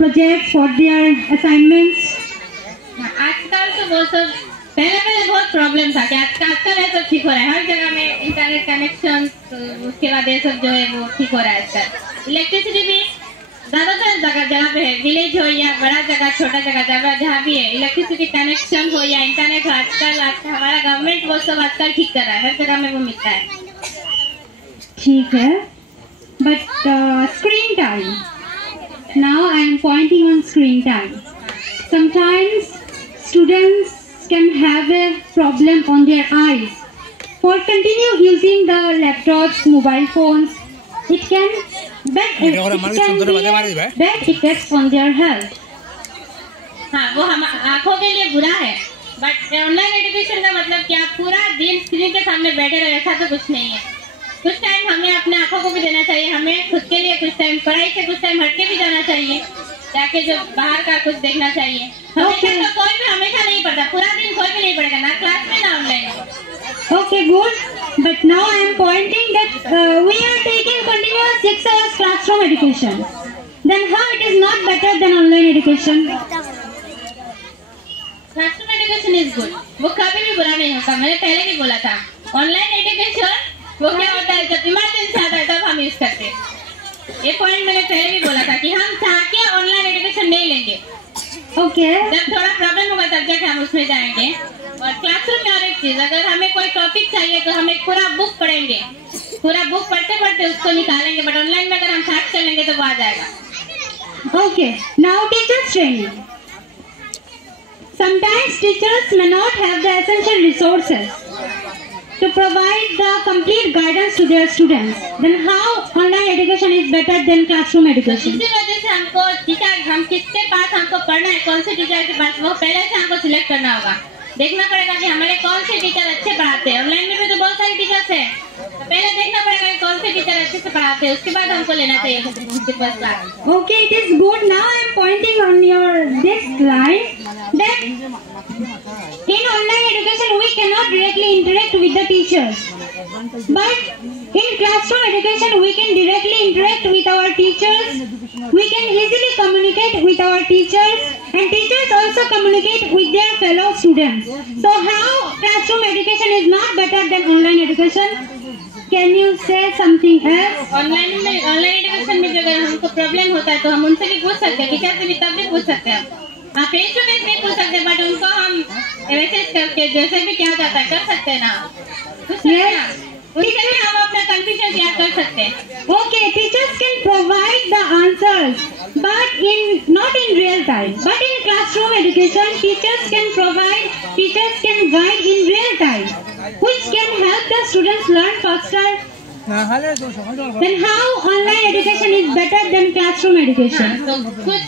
projects, for their assignments? आजकल तो वो सब पहले बहुत प्रॉब्लम था कि आजकल ये सब ठीक हो रहा है, हर जगह में इंटरनेट कनेक्शन, तो उसके बाद ये सब जो है वो ठीक हो रहा है। आजकल इलेक्ट्रिसिटी भी ज़्यादातर जगह पे है, विलेज हो या बड़ा जगह, छोटा जगह जहाँ भी है, इलेक्ट्रिसिटी कनेक्शन हो या इंटरनेट हो, आजकल हमारा गवर्नमेंट वो सब आजकल ठीक कर रहा है, हर जगह में वो मिलता है। ठीक है, but screen time. Now I am pointing on screen time. Sometimes students can have a problem on their eyes. For continue using the laptops, mobile phones, it can be bad effects on their health. हाँ, वो हम आँखों के लिए बुरा है, but online education का मतलब कि आप पूरा दिन स्क्रीन के सामने बैठे रहे, ऐसा तो कुछ नहीं है। कुछ टाइम हमें अपने आँखों को भी देना चाहिए, हमें खुद के लिए कुछ टाइम, पढ़ाई से कुछ टाइम हट के भी जाना चाहिए, जाके जो बाहर का कुछ देखना चाहिए। हमेशा तो कोई भी हमेशा नहीं पढ़ता, पूरा दिन कोई भी नहीं पढ़ेगा, ना क्लास में ना online. Okay, good. But now I am pointing that we are taking continuous 6 hours classroom education. Then how it is not better than online education? Classroom education is good, वो कभी भी बुरा नहीं होता। मैंने पहले भी बोला था, ऑनलाइन एजुकेशन वो क्या होता है, जब इमरजेंसी आता है तब हम यूज करते हैं। ये पॉइंट मैंने पहले भी बोला था कि हम चाह के ऑनलाइन एजुकेशन नहीं लेंगे। Okay. जब थोड़ा प्रॉब्लम होगा तब जाके हम उसमें जाएंगे। और क्लासरूम में और एक चीज, अगर हमें कोई टॉपिक चाहिए तो हम एक पूरा बुक पढ़ेंगे, पूरा बुक पढ़ते पढ़ते उसको निकालेंगे, बट ऑनलाइन में अगर हम सर्च करेंगे तो वो आ जाएगा। Okay. Now teachers training. Sometimes teachers may not have the essential resources to provide the complete guidance to their students. Then how online education is better than classroom education? इसी वजह से हमको टीचर, हम किसके पास हमको पढ़ना है, कौन से टीचर के पास, वो पहले से हमको सिलेक्ट करना होगा। देखना पड़ेगा कि हमारे कौन से टीचर अच्छे पढ़ाते हैं। ऑनलाइन में भी तो बहुत सारे टीचर्स हैं, तो पहले देखना पड़ेगा कि कौन से टीचर अच्छे से पढ़ाते हैं, उसके बाद हमको लेना चाहिए उनके पास class. Okay, it is good. Now I am pointing on your this slide that in online education we cannot directly interact with the teachers, but in classroom education we can directly interact with our teachers. We can easily communicate with our teachers, and teachers also communicate with their fellow students. So how classroom education is not better than online education? Can you say something else? Online education में जो अगर हमको problem होता है तो हम उनसे भी पूछ सकते हैं, टीचर से भी तब भी पूछ सकते हैं। हाँ, फेस टू फेस नहीं पूछ सकते, बट उनको हम मैसेज करके जैसे भी क्या जाता है कर सकते हैं ना, पूछ सकते हैं, उनसे भी हम अपना कंफ्यूजन शेयर कर सकते हैं। Okay, teachers can provide the answers, but not in real time. But in classroom education, teachers can guide in real time, which can help the students learn faster. Then how online education is better than classroom education? हाँ, तो कुछ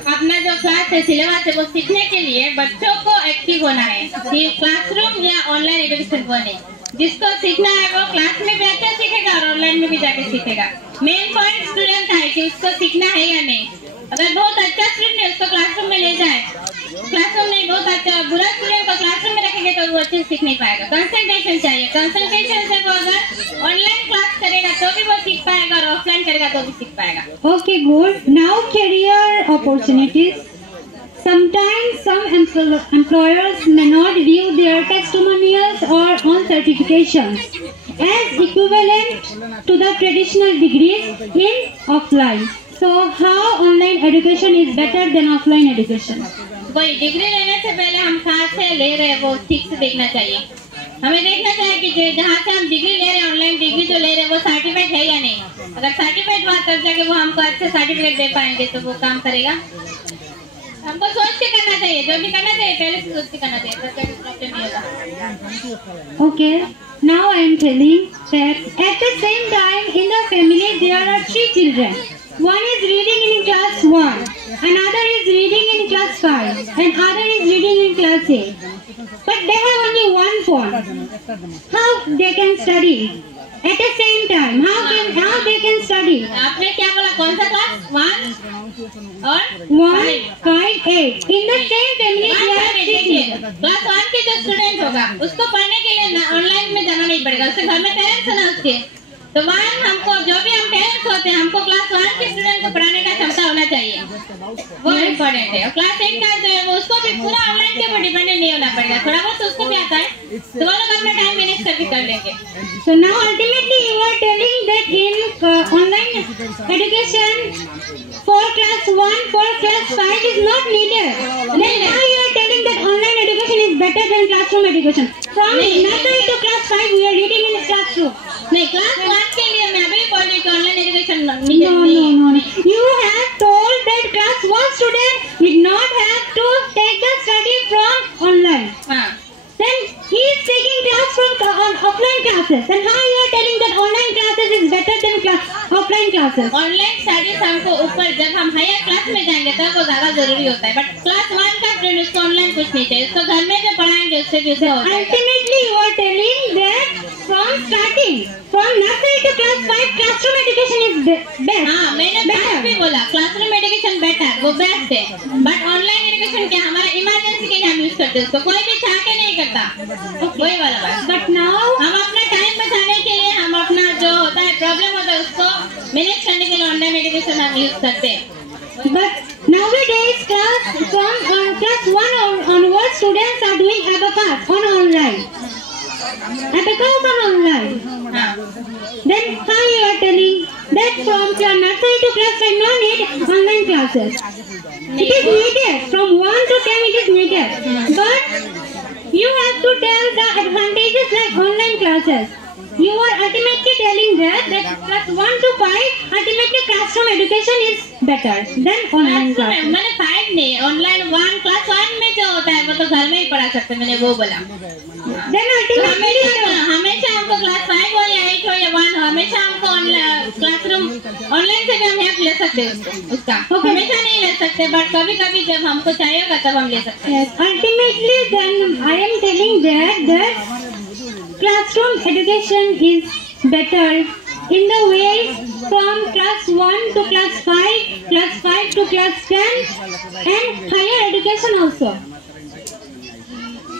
अपना जो class है, syllabus है, वो सीखने के लिए बच्चों को एक्टिव होना है, कि क्लासरूम या ऑनलाइन एजुकेशन को नहीं। जिसको सीखना है वो क्लास में भी अच्छा सीखेगा और ऑनलाइन में भी जाके सीखेगा। मेन पॉइंट स्टूडेंट का है कि उसको सीखना है या नहीं। अगर बहुत अच्छा स्टूडेंट है उसको क्लासरूम में ले जाए, क्लासरूम नहीं, बहुत अच्छा बुरा स्टूडेंट को क्लासरूम में रखेंगे तो वो अच्छे से सीख नहीं पाएगा। कंसंट्रेशन चाहिए, कंसंट्रेशन से वो अगर ऑनलाइन क्लास करेगा तो भी वो सीख पाएगा और ऑफलाइन करेगा तो भी सीख पाएगा। Okay, good. Now career opportunities. Sometimes some employers may not view their testimonials or on certifications as equivalent to the traditional degrees in offline. So how online education is better than offline education? कोई degree लेने से पहले हम कहाँ से ले रहे हैं वो ठीक से देखना चाहिए। हमें देखना चाहिए कि जहाँ से हम डिग्री ले रहे हैं, ऑनलाइन डिग्री जो ले रहे हैं वो सर्टिफिकेट है या नहीं। अगर सर्टिफिकेट हुआ तब जाके वो हमको अच्छे सर्टिफिकेट दे पाएंगे तो वो काम करेगा। हमको सोच के करना चाहिए, जो भी करना चाहिए पहले से सोच के करना चाहिए, तो कोई प्रॉब्लम नहीं होगा। Okay, now I am telling that at the same time in the family there are 3 children. One is reading in class 1, another is reading in class 5, and other is reading in class 8. But they have only one phone. How they can study at the same time? How they can study? आपने क्या बोला, कौन सा class? 1 और 1, 5, 8. In the same family there are 3 children. Class 1 के जो student होगा उसको पढ़ने के लिए ऑनलाइन में जाना नहीं पड़ेगा, उसके घर में पेरेंट्स है ना उसके, तो वहाँ हमको जो भी हम पेरेंट्स होते हैं हमको क्लास 1 के स्टूडेंट को पढ़ाने का क्षमता होना चाहिए। वो इम्पोर्टेंट है। और क्लास 8 का जो है वो उसको भी पूरा ऑनलाइन के ऊपर डिपेंडेंट नहीं होना पड़ेगा, थोड़ा बहुत उसको भी आता है, तो वो लोग अपना टाइम मैनेज करके कर लेंगे। So now ultimately you are telling that in online education for class 1, for class 5 is not needed. Then now you are telling that online education is better than classroom education. From nursery to class 5 we are reading in classroom. नहीं, class 1 के लिए मैं अभी बोल रही हूँ कि online education No. You have told that class 1 student did not have to take the study from online. हाँ, Then he is taking class from offline classes. Then how you are telling that online classes is better than offline classes? Online studies हमको ऊपर जब हम higher class में जाएंगे तब वो ज्यादा जरूरी होता है, बट क्लास 1 का फ्रेंड उसको ऑनलाइन कुछ नहीं चाहिए, उसको घर में जो पढ़ाएंगे उससे भी उसे हो जाएगा। Ultimately, you are telling that from starting, from nursery to class 5, classroom education is best. हाँ, मैंने बेस्ट भी बोला, क्लासरूम एजुकेशन बेटर, वो बेस्ट है, बट ऑनलाइन एजुकेशन क्या हमारा इमरजेंसी के लिए हम यूज करते हैं उसको, कोई भी चाह के नहीं करता, वही वाला बात। But now, हम अपना टाइम बचाने के लिए हम अपना जो होता है प्रॉब्लम होता है उसको मैनेज करने के लिए ऑनलाइन एजुकेशन हम यूज करते हैं। but nowadays, class 1 onwards, students are doing abacus on online. Abacus on online. हाँ, Then how you are telling that from nursery to class 5 no need online classes? It is needed. From 1 to 10 it is needed. But you have to tell the advantages like online classes. You are ultimately telling that class 1 to 5 ultimately classroom education is better than online classes. मैंने 5 नहीं, online 1 class 1 में जो होता है वो तो घर में ही पढ़ा सकते हैं, मैंने वो बोला। Then ultimately हमेशा हमको क्लास 5 हो या 8 हो या 1 हो, हमेशा हमको ऑनलाइन क्लासरूम ऑनलाइन से भी हम हेल्प ले सकते हैं उसका, हमेशा नहीं ले सकते, बट कभी कभी जब हमको चाहिए होगा तब हम ले सकते हैं। yes, ultimately then I am telling that classroom education is better in the way from class 1 to class 5, class 5 to class 10 and higher education also.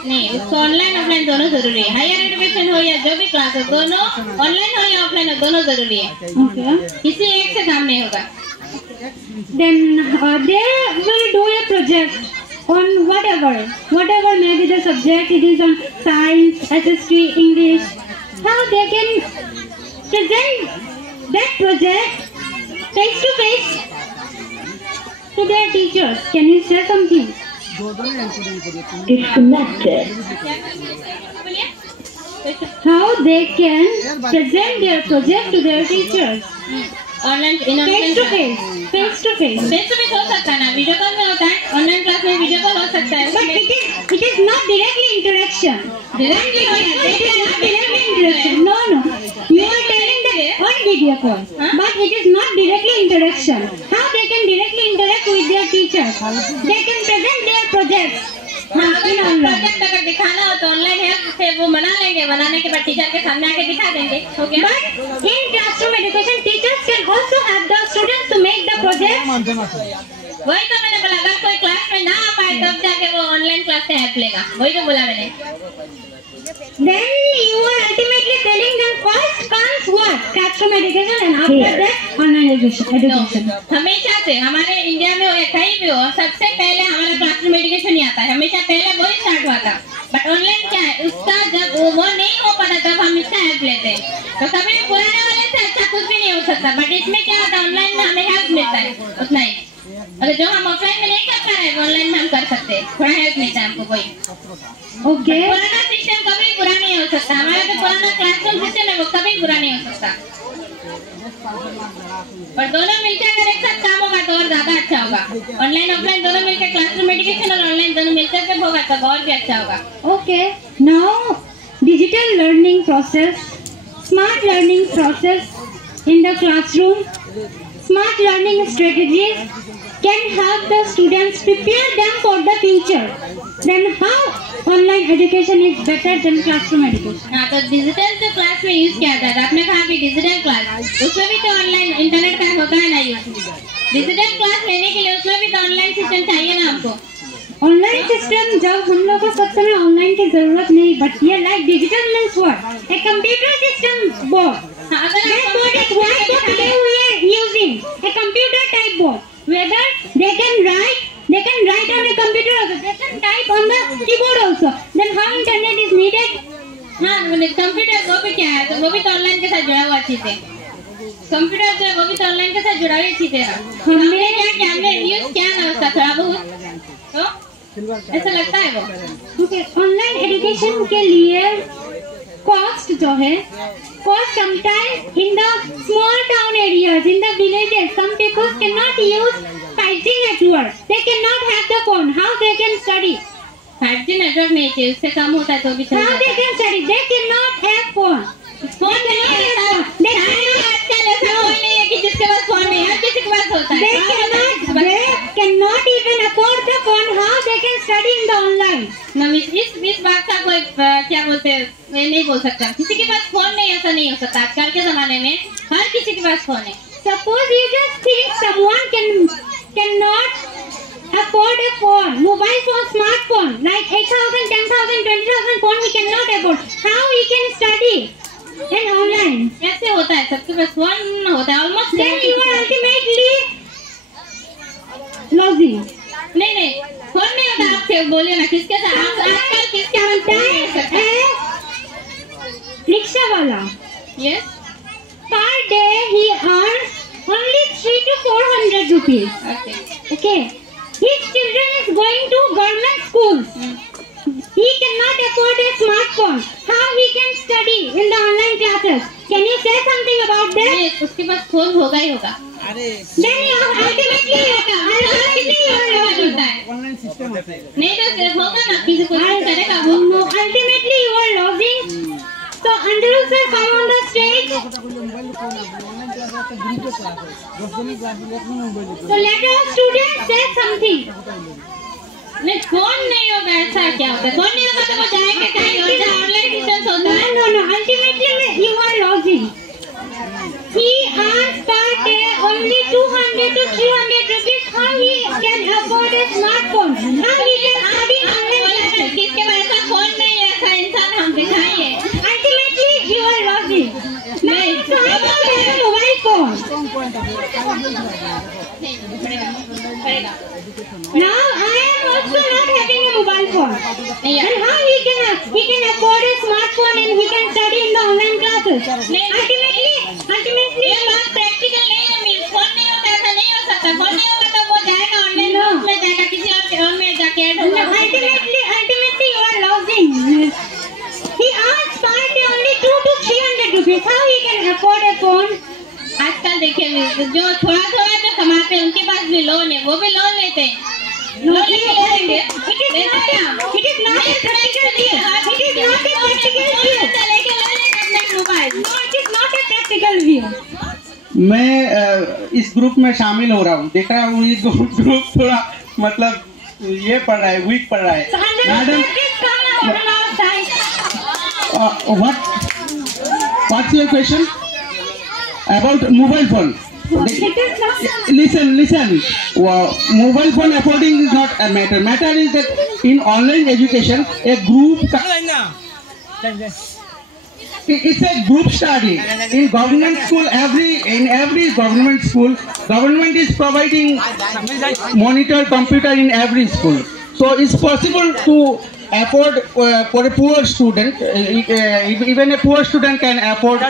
नहीं, उसको ऑनलाइन ऑफलाइन दोनों जरूरी है, हायर एजुकेशन हो या जो भी क्लास हो, दोनों ऑनलाइन हो या ऑफलाइन हो, दोनों जरूरी है। Okay. किसी एक से काम नहीं होगा। Then they will do a project on whatever may be the subject. It is on science, SST, English. How they can present that project face to face to their teachers. Can you say something? Disconnected. How they can present their project to their teachers. Online Face to face. Face to face. Face to face हो सकता है ना, video call में होता है, online class में video call हो सकता है, But it is not directly interaction. Directly It is not directly interaction. No. You are telling that on video call. But it is not directly interaction. How they can directly interact with their teachers? They can present their projects. In online. Project अगर दिखाना हो तो online help से वो बना लेंगे, बनाने के बाद टीचर के सामने आके दिखा देंगे, हो गया। But in classroom education, teachers can also have the students to make the project. वही तो मैंने बोला, अगर कोई क्लास में ना आ पाए तब जाके वो ऑनलाइन क्लास से हेल्प लेगा, वही तो बोला मैंने। Then you are ultimately telling them first comes what? Classroom education and after that online education. हमेशा से हमारे इंडिया में हो या कहीं भी हो, सबसे पहले हमारा क्लासरूम एजुकेशन ही आता है, हमेशा पहले वही स्टार्ट हुआ था। बट ऑनलाइन क्या है, उसका जब वो नहीं हो पाता तब हम इसका हेल्प लेते हैं, तो कभी भी पुराने वाले से अच्छा कुछ भी नहीं हो सकता, बट इसमें क्या होता है ऑनलाइन में हमें हेल्प मिलता है उतना ही, अगर जो हम ऑफलाइन में नहीं कर पा रहे हैं ऑनलाइन में हम कर सकते हैं, थोड़ा हेल्प मिलता है हमको कोई। Okay. पुराना सिस्टम कभी बुरा नहीं हो सकता, हमारा जो पुराना क्लासरूम सिस्टम है वो कभी बुरा नहीं हो सकता, और दोनों मिलकर अगर एक साथ काम होगा तो और ज्यादा अच्छा होगा। ऑनलाइन ऑफलाइन दोनों मिलकर क्लासरूम एजुकेशन और ऑनलाइन दोनों मिलकर जब होगा तब और भी अच्छा होगा। Okay. Now digital learning process, smart learning process in the classroom, smart learning strategies can help the students prepare them for the future. Then how online education is better than classroom education? हाँ, तो digital जो class में use किया जाता है, आपने कहा कि डिजिटल क्लास, उसमें भी तो ऑनलाइन इंटरनेट का होता है ना यूज। डिजिटल क्लास लेने के लिए उसमें भी तो ऑनलाइन सिस्टम चाहिए ना हमको। ऑनलाइन सिस्टम जब हम लोग को सब समय ऑनलाइन की जरूरत नहीं, बट ये like digital means what? A computer system board. हाँ, अगर That board is what today we are using, a computer type board. whether they can write on a computer also, they can type on the keyboard also. Then how internet is needed? हाँ computer वो भी क्या है, तो वो भी तो online के साथ जुड़ा हुआ चीज है। कंप्यूटर जो है वो भी तो ऑनलाइन के साथ जुड़ा हुई चीज है। हमने हमने न्यूज क्या ना उसका थोड़ा बहुत तो ऐसा लगता है वो। ओके, ऑनलाइन एजुकेशन के लिए कॉस्ट जो है, cost sometimes in the small town areas, in the villages, some people can not use 5G network, they can not have the phone, how they can study? 5G network नहीं चाहिए, उससे कम होता है तो भी how they can study? They cannot have phone. Phone नहीं है, आजकल ऐसा कोई नहीं है कि जिसके पास फोन नहीं है, हर किसी के पास होता है। They cannot even afford the phone. How they can study in the online? हम इस बात का कोई क्या बोलते हैं, मैं नहीं बोल सकता। किसी के पास फोन नहीं, ऐसा नहीं हो सकता। आजकल के जमाने में हर किसी के पास फोन है। Suppose you just think someone cannot afford a phone, mobile phone, smartphone, like 8,000, 10,000, 20,000 phone he cannot afford. How he can study in online? ऐसे होता है, सबके पास फोन होता है almost. Then you are ultimately losing. नहीं phone नहीं होता। आप बोलिए ना किसके साथ आजकल किसके साथ रिक्शा वाला, yes, per day he earns only 300 to 400 rupees. Okay. His children is going to government school. He cannot afford a smartphone. How he can study in the online classes? Can you say something about that? नहीं, उसके पास phone होगा ही होगा। Then you ultimately online system होता है। नहीं तो सिर्फ होगा ना, किसी को करेगा वो। ultimately you are losing. So Andalu sir, come on the stage. So let our students say something. नहीं फोन नहीं होगा, ऐसा क्या होता है? फोन नहीं होगा तो वो जाएंगे कहीं और, जहाँ ऑनलाइन क्लास होता है। No. Ultimately you are losing. He earns per day only 200 to 300 rupees. How he can afford a smartphone? How he can study online? किसके पास ऐसा फोन नहीं है, ऐसा इंसान हम दिखाइए। Ultimately you are losing. नहीं, so how about a mobile phone? Now I am also not having a mobile phone. And how he can afford a smartphone and he can study in the online classes? Ultimately ये बात practical नहीं है। Mean phone नहीं होता, ऐसा नहीं हो सकता। फोन नहीं होगा तो वो जाएगा ऑनलाइन क्लास में, जाएगा किसी और में जाके ऐड होगा। Ultimately you are losing. He earns per day only 200 to 300 rupees. How he can afford a phone? आजकल देखिए जो थोड़ा जो कमाते हैं उनके पास भी लोन है, वो भी लोन लेते हैं। लोन लेके ले लेंगे। It is not a practical view. It is not a practical view. लेके ले लेंगे अपना mobile. No, it is not a practical view. मैं इस ग्रुप में शामिल हो रहा हूँ, देख रहा हूँ ये ग्रुप थोड़ा मतलब ये पढ़ रहा है, वीक पढ़ रहा है। Madam, what's your question about mobile phone? Listen. Mobile phone affording is not a matter. Matter is that in online education, a group. It's a group study. In government school, in every government school, government is providing monitor, computer in every school. So it's possible to afford for a poor student. Even a poor student can afford,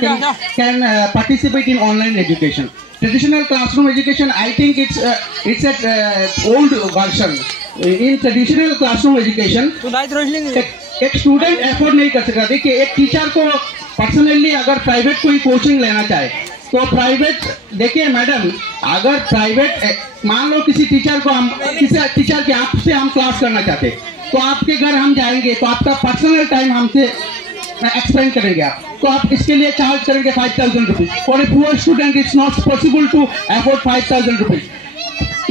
can participate in online education. Traditional classroom education, I think it's a old version. In traditional classroom education, एक student afford नहीं कर सकता। देखिए, एक teacher को personally अगर private कोई coaching लेना चाहे तो प्राइवेट, देखिए मैडम, अगर प्राइवेट मान लो किसी टीचर के आपसे हम क्लास करना चाहते तो आपके घर हम जाएंगे तो आपका पर्सनल टाइम हमसे एक्सपेंड करेंगे आप, तो आप इसके लिए चार्ज करेंगे 5,000 rupees. For a poor student it's not possible to afford 5,000 rupees.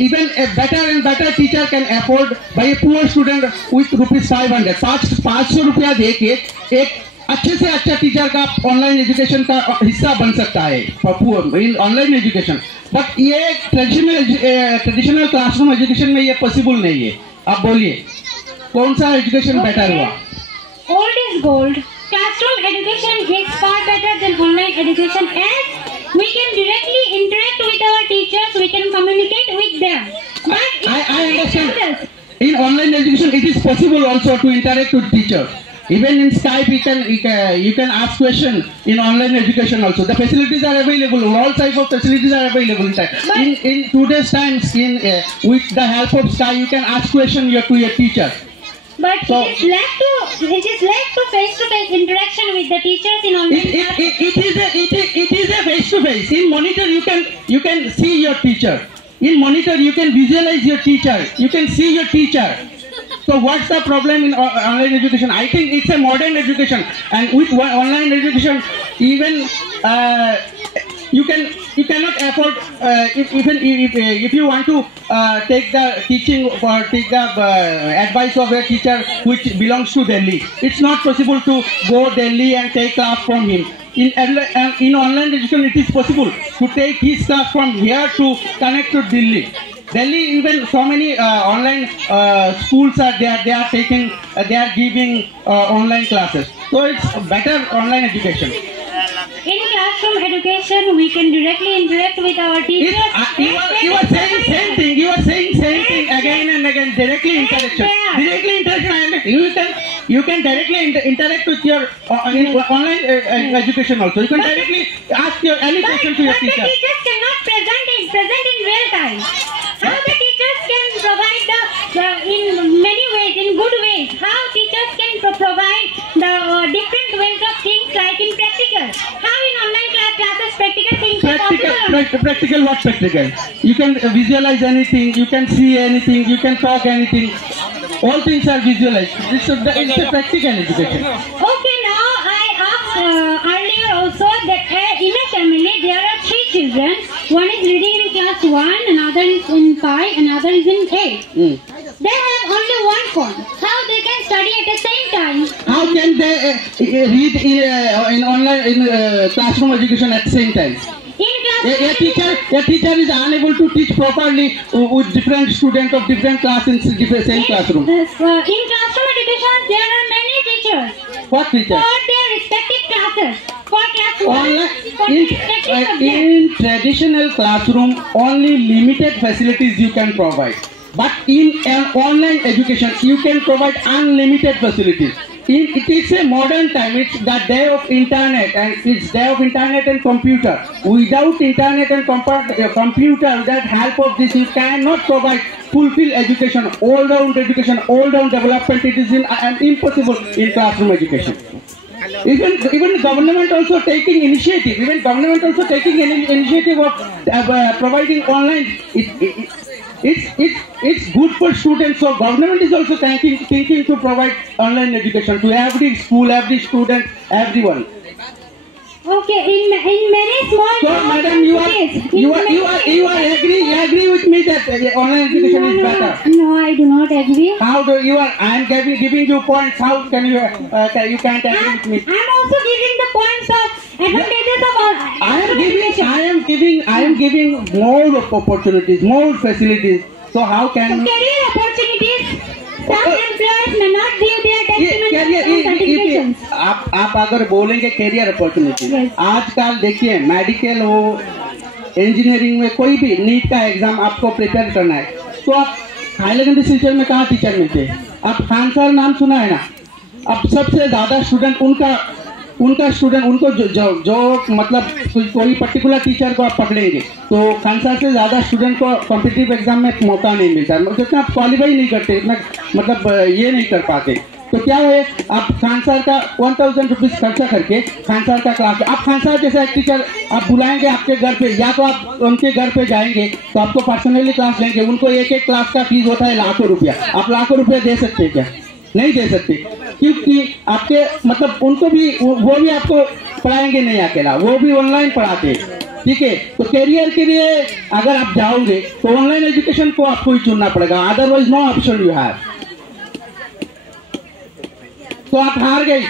Even a better teacher can afford by a poor student with rupees 500. 500 रुपया दे के एक अच्छे से अच्छा टीचर का ऑनलाइन एजुकेशन का हिस्सा बन सकता है इन ऑनलाइन एजुकेशन। बट ये ट्रेडिशनल क्लासरूम एजुकेशन में ये पॉसिबल नहीं है। आप बोलिए कौन सा एजुकेशन बेटर हुआ? Old is gold. Classroom education is far better than online education as we can directly interact with our teachers, we can communicate with them. But I understand. In online education, it is possible also to interact with teachers. Even in Skype, you can ask questions in online education also. The facilities are available. All type of facilities are available. In today's times, with the help of Skype, you can ask questions to your teacher. But it is lack to face-to-face interaction with the teachers in online class. It is a face-to-face. In monitor, you can see your teacher. In monitor, you can visualize your teacher. You can see your teacher. So what's the problem in online education? I think it's a modern education, and with online education, even you cannot afford if you want to take the teaching or take the advice of a teacher which belongs to Delhi. It's not possible to go Delhi and take class from him. In online education, it is possible to take his class from here to connect to Delhi. Delhi, even so many online schools are there. They are giving online classes. So it's better online education. In classroom education, we can directly interact with our teachers. You are saying same thing. You are saying same thing again and again. Directly interaction. Directly interaction. You can directly interact with your online education also. You can directly ask any question to your teacher. But the teachers cannot present in real time. How the teachers can provide in many ways, in good ways. How teachers can provide the different ways of things like in practical. How in online classes practical things are possible? Practical what practical? You can visualize anything. You can see anything. You can talk anything. All things are visualized. It's a practical education. Okay, now I asked earlier also that in a family there are 3 children. One is reading in class 1, another is in 5, another is in 8. They have only one phone. How they can study at the same time? How can they read in online classroom education at the same time? A teacher is unable to teach properly with different students of different class in same classroom. In classroom education, there are many teachers. What teachers? For their respective classes. For class 1, for respective subjects. In traditional classroom, only limited facilities you can provide. But in an online education, you can provide unlimited facilities. It is a modern time. It's the day of internet, and it's day of internet and computer. Without internet and computer, that help of this, you cannot provide fulfill education, all-round development. It is impossible in classroom education. Even government also taking initiative. Even government also taking an initiative of providing online. It's good for students. So government is also thinking to provide online education to every school, every student, everyone. Okay, in many small. So, madam, you agree with me that online education is better? No, I do not agree. How do you are? I am giving you points. How can you can't agree with me? I am also giving the points of advantages of I am giving more opportunities, more facilities. So how can career opportunities? Some employers may not give their testimonials. आप अगर बोलेंगे career opportunity, आजकल देखिए medical हो, engineering में कोई भी NEET का एग्जाम आपको प्रिपेयर करना है, तो आप हाईलैंड सिलचर में कहाँ टीचर मिलते हैं? आप खान सर नाम सुना है ना? अब सबसे ज्यादा स्टूडेंट उनको जो मतलब कोई पर्टिकुलर टीचर को आप पकड़ेंगे तो खान सर से ज्यादा स्टूडेंट को कॉम्पिटिटिव एग्जाम में मौका नहीं मिलता, जितना आप क्वालिफाई नहीं करते, इतना मतलब ये नहीं कर पाते। तो क्या है, आप खान सर का 1000 रुपीज खर्चा करके खान सर का क्लास, आप खान सर जैसा एक टीचर आप बुलाएंगे आपके घर पे, या तो आप उनके घर पे जाएंगे तो आपको पर्सनली क्लास लेंगे। उनको एक क्लास का फीस होता है लाखों रुपया। आप लाखों रुपया दे सकते हैं क्या? नहीं दे सकते, क्योंकि आपके मतलब उनको भी वो भी आपको पढ़ाएंगे नहीं अकेला, वो भी ऑनलाइन पढ़ाते हैं। ठीक है, तो करियर के लिए अगर आप जाओगे तो ऑनलाइन एजुकेशन को आपको ही चुनना पड़ेगा, otherwise no option you have. तो आप हार गई।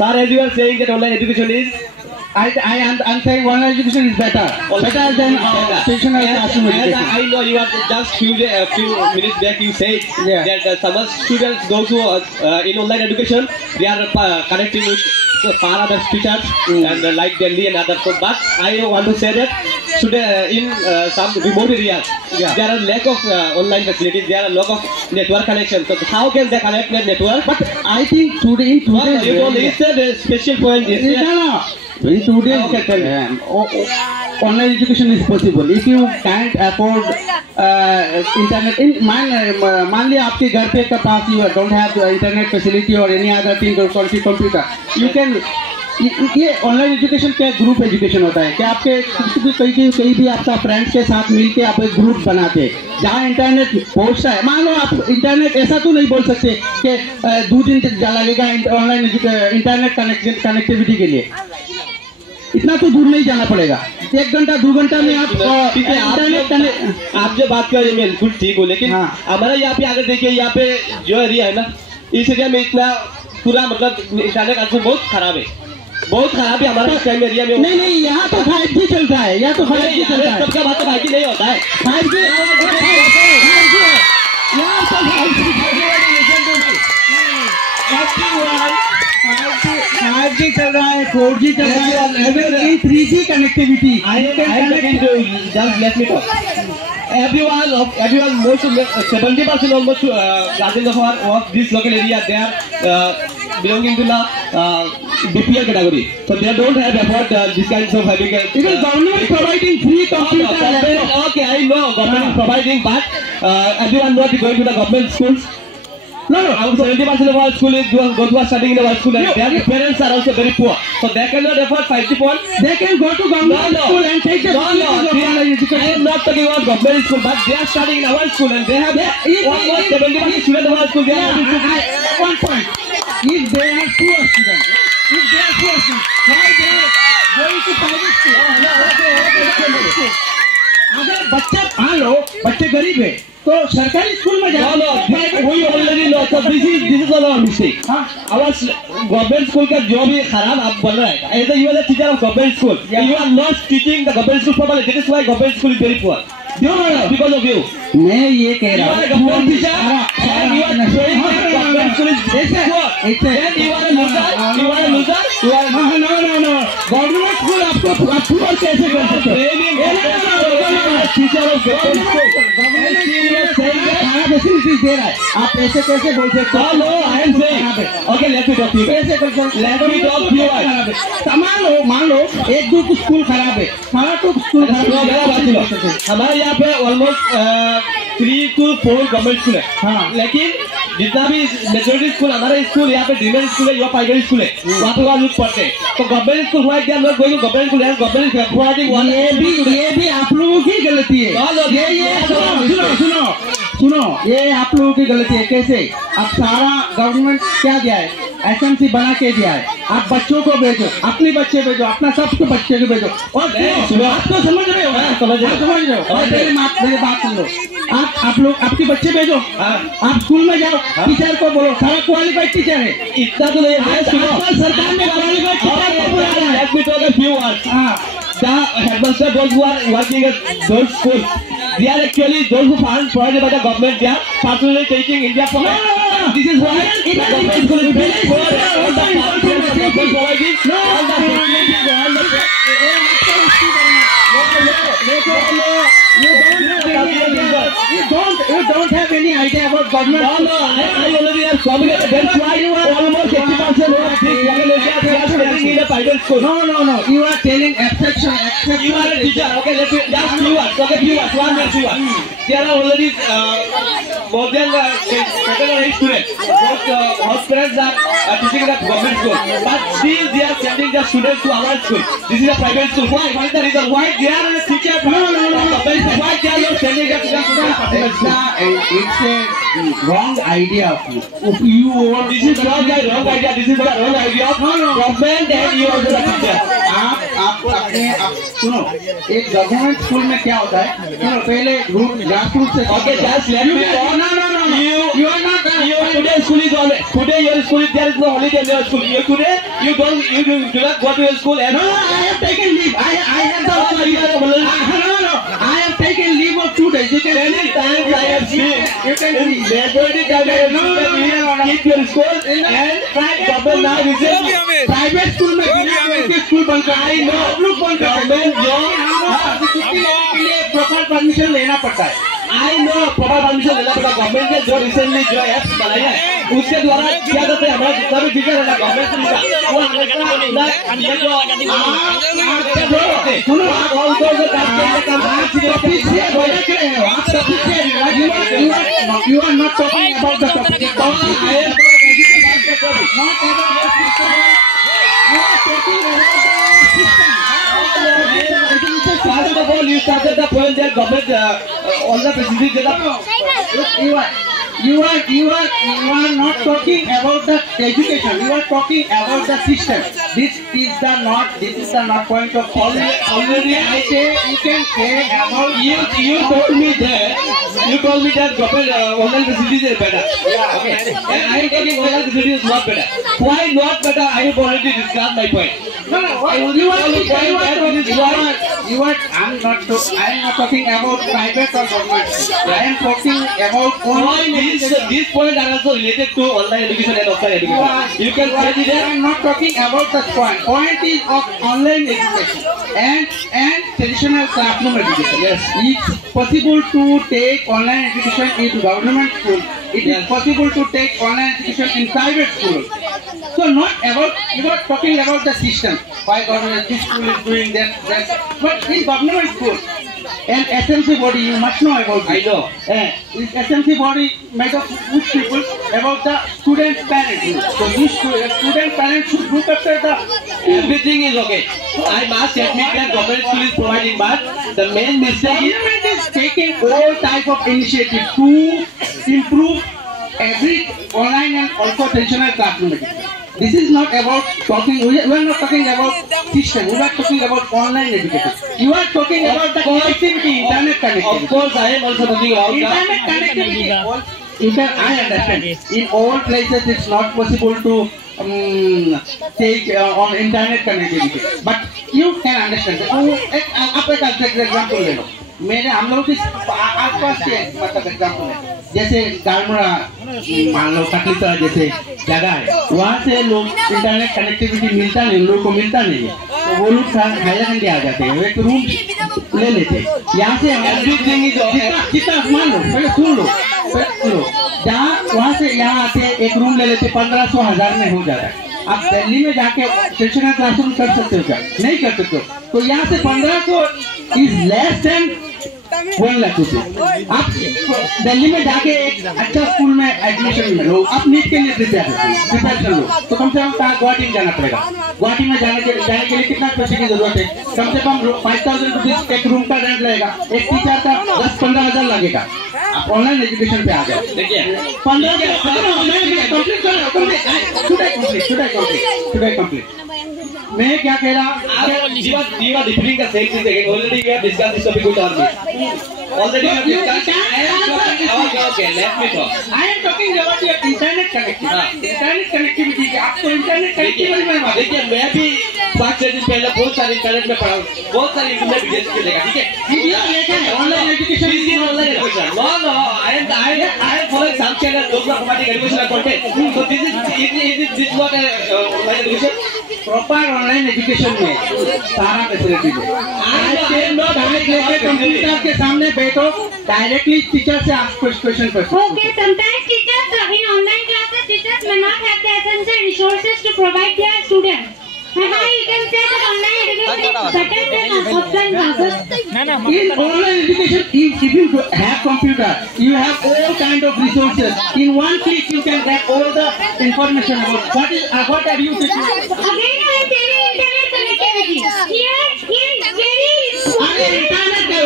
Sir, as you are saying that online education is I'm saying online education is better than traditional classroom education. I know you are just few minutes back you said that some students, those who are in online education, they are connecting with far other teachers and like Delhi and other. But I want to say that today in some remote areas, there are lack of online facilities. There are lack of network connection. So how can they connect their network? But I think today in today's you told it's a special point. In today's online education is possible. If you can't afford internet, मान लिया आपके घर पे के पास you don't have internet facility or any other thing or computer, you can ये online education क्या group education होता है कि आपके कहीं भी आपका फ्रेंड्स के साथ मिलके आप एक ग्रुप बनाते हैं जहाँ इंटरनेट पहुँचता है। मान लो आप इंटरनेट ऐसा तो नहीं बोल सकते कि 2 दिन लगेगा ऑनलाइन इंटरनेट कनेक्टिविटी के लिए, इतना तो दूर नहीं जाना पड़ेगा, 1 घंटा 2 घंटा में आप इंटरनेट। आप जो बात कर रहे हैं मैं बिल्कुल ठीक हूँ, लेकिन हमारा यहाँ पे अगर देखिए यहाँ पे जो एरिया है ना, इस एरिया में इतना पूरा मतलब इंटरनेट कनेक्शन बहुत खराब है हमारा टाइम एरिया में। नहीं यहाँ तो 5G चल रहा है, यहाँ तो 5G चल रहा है। सबका बात तो 5G नहीं होता है, 5G चल रहा है, 4G चल रहा है, 3G connectivity. Just let me talk. Everyone, most 70% almost guardians of this local area, they are belonging to the BPL category, so they don't have afford this kinds of having. It is government providing free computer. Okay, I know government is providing, but everyone not going to the government schools. No. 70% of our school is those who are studying in our school, and their parents are also very poor, so they cannot afford 5G phone. They can go to government school and take the I am not talking about government school, but they are studying in our school, and they have almost 70% students of our school. They are one point. If they are poor students, why they are going to private school? अगर बच्चा मान लो बच्चे गरीब है तो सरकारी school में जाओ। वही already know, so this is all our mistake. Our government school का जो भी खराब आप बोल रहे हैं, ऐसा you are the teacher of government school, you are not teaching the government school properly. That is why government school is very poor. No, because of you. मैं ये कह रहा हूँ government teacher and you are showing that government school is poor. Then you are a loser. No. Government school आपको approval कैसे कर सकते हैं? Teacher of government school facilities दे रहा है, आप ऐसे कैसे बोल सकते हो? No, I am saying okay, let me talk to you. कैसे कर सकते? Let me talk to you. मान लो 1-2 स्कूल खराब है, सारा तो स्कूल हमारे यहाँ पे ऑलमोस्ट 3 to 4 गवर्नमेंट स्कूल है। हाँ, लेकिन जितना भी मेजोरिटी स्कूल हमारे स्कूल यहाँ पे ड्रीमर स्कूल है या प्राइवेट स्कूल है, वहाँ पे लोग पढ़ते हैं। तो गवर्नमेंट स्कूल हुआ क्या लोग कोई गवर्नमेंट स्कूल है, गवर्नमेंट ये भी आप लोगों की गलती है। सुनो, ये आप लोगों की गलती है। कैसे? अब सारा गवर्नमेंट क्या दिया है, एसएमसी बना के दिया है, आप बच्चों को भेजो, अपने बच्चे भेजो, अपना सबके बच्चे को भेजो। और आप तो समझ रहे हो, मेरी बात सुन लो। आप लोग आपके बच्चे भेजो, आप स्कूल में जाओ, टीचर को बोलो सारा क्वालिफाइड टीचर है। इतना तो नहीं है, सरकार ने qualified teacher the headmaster, those who are working at those schools, they are actually those who are provided by the government. They are personally taking India for this is why the government school is very poor. All the providing all the you don't have any idea about government. No, I already have communicated. That's why you are almost 80% of this studying in a private school. No. You are telling exception. You are a teacher. Okay, let's just few words. Okay, few words. There are already more than 7 or 8 students. Most parents are teaching in a government school, but still they are sending their students to our school. This is a private school. Why? What is the reason? Why they are a teacher? No. Why they are not sending their students to our school? It's a wrong idea of you. This is not the wrong idea. This is the wrong idea of government and you are the teacher. आप सुनो, एक government school में क्या होता है? सुनो, पहले grass root से okay, just let me talk. No. You are not. Your today school is today your school there is no holiday in your school. Today you do not go to your school and No, I have taken leave. I have I have taken leave of 2 days. You can many times I have seen. You can see. Majority time I have seen that we have keep your school and government now is private school में school बंद कर I know. लोग बंद Government के लिए proper permission लेना पड़ता है. I know प्रॉपर परमिशन लेना पड़ता. गवर्नमेंट ने जो रिसेंटली जो एप्स बनाई है उसके द्वारा क्या करते हैं हमारा जितना भी टीचर है गवर्नमेंट से वो हमेशा ये जो सुनो आप उनको you are not talking about the topic. You are talking about the system. First of all, you started the point that government all the facilities You are not talking about the education. You are talking about the system. This is the not point of already I say you can say about you told me that government online facilities is better. Yeah, okay. And I am talking online facilities is not better. Why not better? I have already discussed my point. no. I am not talking about private or government. I am talking about only This point are also related to online education and offline education. You can say I that. am not talking about the point. Point is of online education and traditional classroom education. Yes, it's possible to take online education in government school. It is possible to take online education in private school. So not about you are talking about the system. Why government this school is doing that. But in government school. And SMC body, you must know about it. I know. This SMC body made of which people about the student parents. So this student parents should look after the Everything is okay. I must admit that government school is providing, but the main mistake is government is taking all type of initiative to improve every online and also traditional classroom education. This is not about talking. We are not talking about system. We are talking about online education. You are talking about the connectivity, internet connectivity. Of course, I am also talking about Internet connectivity. I understand. In all places, it's not possible to take on internet connectivity. But you can understand. आप एक example ले लो. हम लोग आसपास के मतलब example है जैसे गालमुड़ा मान लो तकलीफ जैसे जगह है वहाँ से लोग इंटरनेट कनेक्टिविटी मिलता नहीं, उन लोगों को मिलता नहीं है तो वो लोग हाईलाकंडी आ जाते हैं, एक रूम ले लेते हैं यहाँ से जितना मान लो पहले सुन लो जहाँ वहाँ से यहाँ आते एक रूम ले लेते 1500-1000 में हो जाता है. आप दिल्ली में जाके ट्रेडिशनल क्लासरूम कर सकते हो क्या? नहीं कर सकते हो. तो यहाँ से 1500 इज लेस देन 1 लाख रुपये. आप दिल्ली में जाके एक अच्छा स्कूल में एडमिशन लो, आप नीट के लिए प्रिपेयर कर लो तो कम से कम गुवाहाटी में जाना पड़ेगा. गुवाहाटी में जाने के लिए कितना पैसे की जरूरत है? कम से कम 5000 रुपीज एक रूम का रेंट लगेगा, एक टीचर का 10-15 हजार लगेगा. आप ऑनलाइन एजुकेशन पे आ जाओ. देखिए 15 मैं क्या कह रहा डिफरिंग का सही चीज है. Already we have discuss this topic with already we have discuss. Okay let me talk. I am talking about your internet connectivity. Internet connectivity आपको इंटरनेट कनेक्टिविटी में देखिए मैं भी 5-6 दिन पहले बहुत सारे इंटरनेट में पढ़ा हूँ, बहुत सारी इंटरनेट वीडियोस मिलेगा. ठीक है online education online education. No I am following some channel those are providing educational content. So this is not online education. Proper online education में सारा फैसिलिटी है. कंप्यूटर के सामने बैठो, डायरेक्टली टीचर से आप क्वेश्चन कर सकते हो. Okay, sometimes teachers in online classes, teachers may not have the essential resources to provide their students. And how you can say that online education is better than offline classes? In online education, if you have computer, you have all kind of resources. In one click, you can get all the information about what are you teaching. Again, I am telling internet connectivity. Here, in very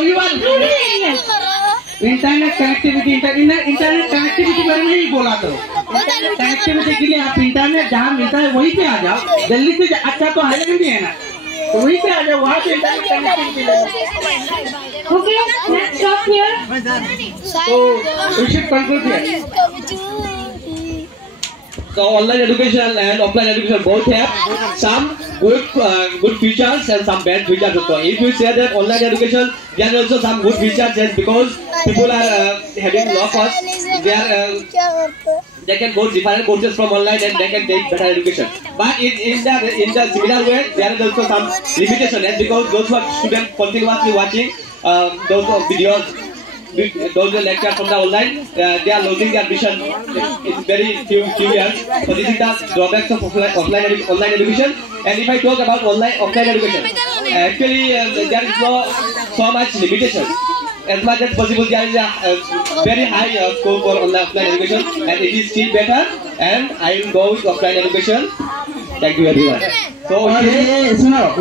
rural areas. Internet connectivity internet connectivity बारे में ही बोला करो. Internet connectivity के लिए आप internet जहाँ मिलता है वहीं पे आ जाओ. दिल्ली से अच्छा तो हाईलाकंडी है ना, तो वहीं पे आ जाओ, वहाँ से इंटरनेट कनेक्टिविटी ले लो. Okay, let's stop here. तो we should conclude here. So online education and offline education both have some good features and some bad features also. If you say that online education, there are also some good features, and because people are having low cost, they can go different courses from online and they can take better education. But in the similar way, there is also some limitation, and because those who are students continuously watching those videos, those lectures from the online, they are losing their vision in very few years. So this is the drawbacks of online education. And if I talk about offline education, actually there is no so much limitation. As much as possible, there is a very high scope for offline education, and it is still better. And I will go with offline education. Thank you everyone. So ये सुनो,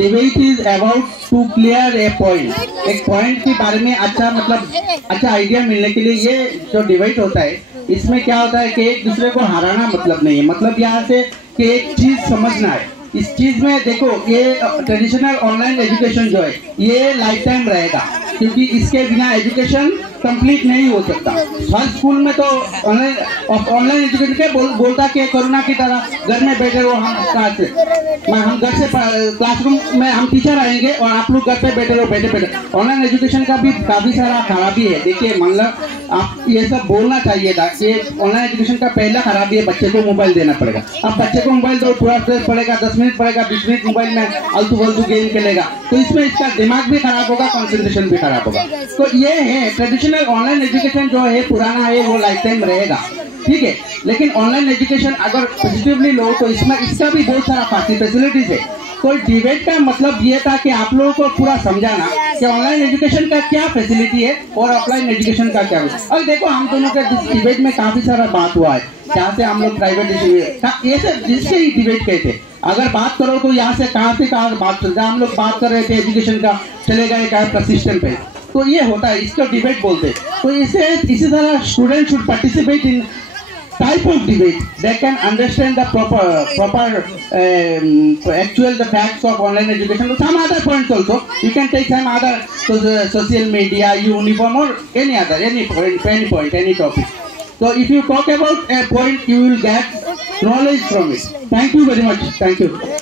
debate is about to clear a point. एक point के बारे में अच्छा idea मिलने के लिए ये जो डिबेट होता है, इसमें क्या होता है कि एक दूसरे को हराना मतलब नहीं है, मतलब यहाँ से कि एक चीज समझना है। इस चीज में देखो, ये ट्रेडिशनल ऑनलाइन एजुकेशन जो है ये लाइफ टाइम रहेगा, क्योंकि इसके बिना एजुकेशन कंप्लीट नहीं हो सकता। हर स्कूल में तो ऑनलाइन एजुकेशन के बोलता कि कोरोना की तरह घर में बैठे रहो, हम घर से क्लासरूम में हम टीचर आएंगे और आप लोग घर पे बैठे रहो बैठे। ऑनलाइन एजुकेशन का भी काफी सारा खराबी है। देखिए, मतलब आप ये सब बोलना चाहिए था कि ऑनलाइन एजुकेशन का पहला खराबी है, बच्चे को मोबाइल देना पड़ेगा। अब बच्चे को मोबाइल दो, पूरा स्ट्रेस पड़ेगा, 10 मिनट पड़ेगा, 20 मिनट मोबाइल में आलतू फालतू गेम खेलेगा, तो इसमें इसका दिमाग भी खराब होगा, कंसंट्रेशन भी खराब होगा। तो ये है ट्रेडिशनल ऑनलाइन एजुकेशन जो है पुराना है, वो लाइफ टाइम रहेगा, ठीक है। लेकिन ऑनलाइन एजुकेशन अगर पॉजिटिवली लो तो इसमें इसका भी बहुत सारा फैसिलिटीज है। तो डिबेट का मतलब ये था कि आप लोगों को पूरा समझाना कि ऑनलाइन एजुकेशन का क्या फैसिलिटी है और ऑफलाइन एजुकेशन का क्या है। अब देखो, हम दोनों के डिबेट में काफी सारा बात हुआ है, जहाँ से हम लोग प्राइवेट ये सब जिससे ही डिबेट कहे थे। अगर बात करो तो यहाँ से कहाँ बात चलता है। हम लोग बात कर रहे थे एजुकेशन का, चले गए क्या सिस्टम पे, तो ये होता है, इसको डिबेट बोलते। तो इसी तरह student should participate in type of debate. They can understand the proper actual the facts of online education. Some other points also. You can take some other social media, uniform, or any point, any topic. So if you talk about a point, you will get knowledge from it. Thank you very much. Thank you.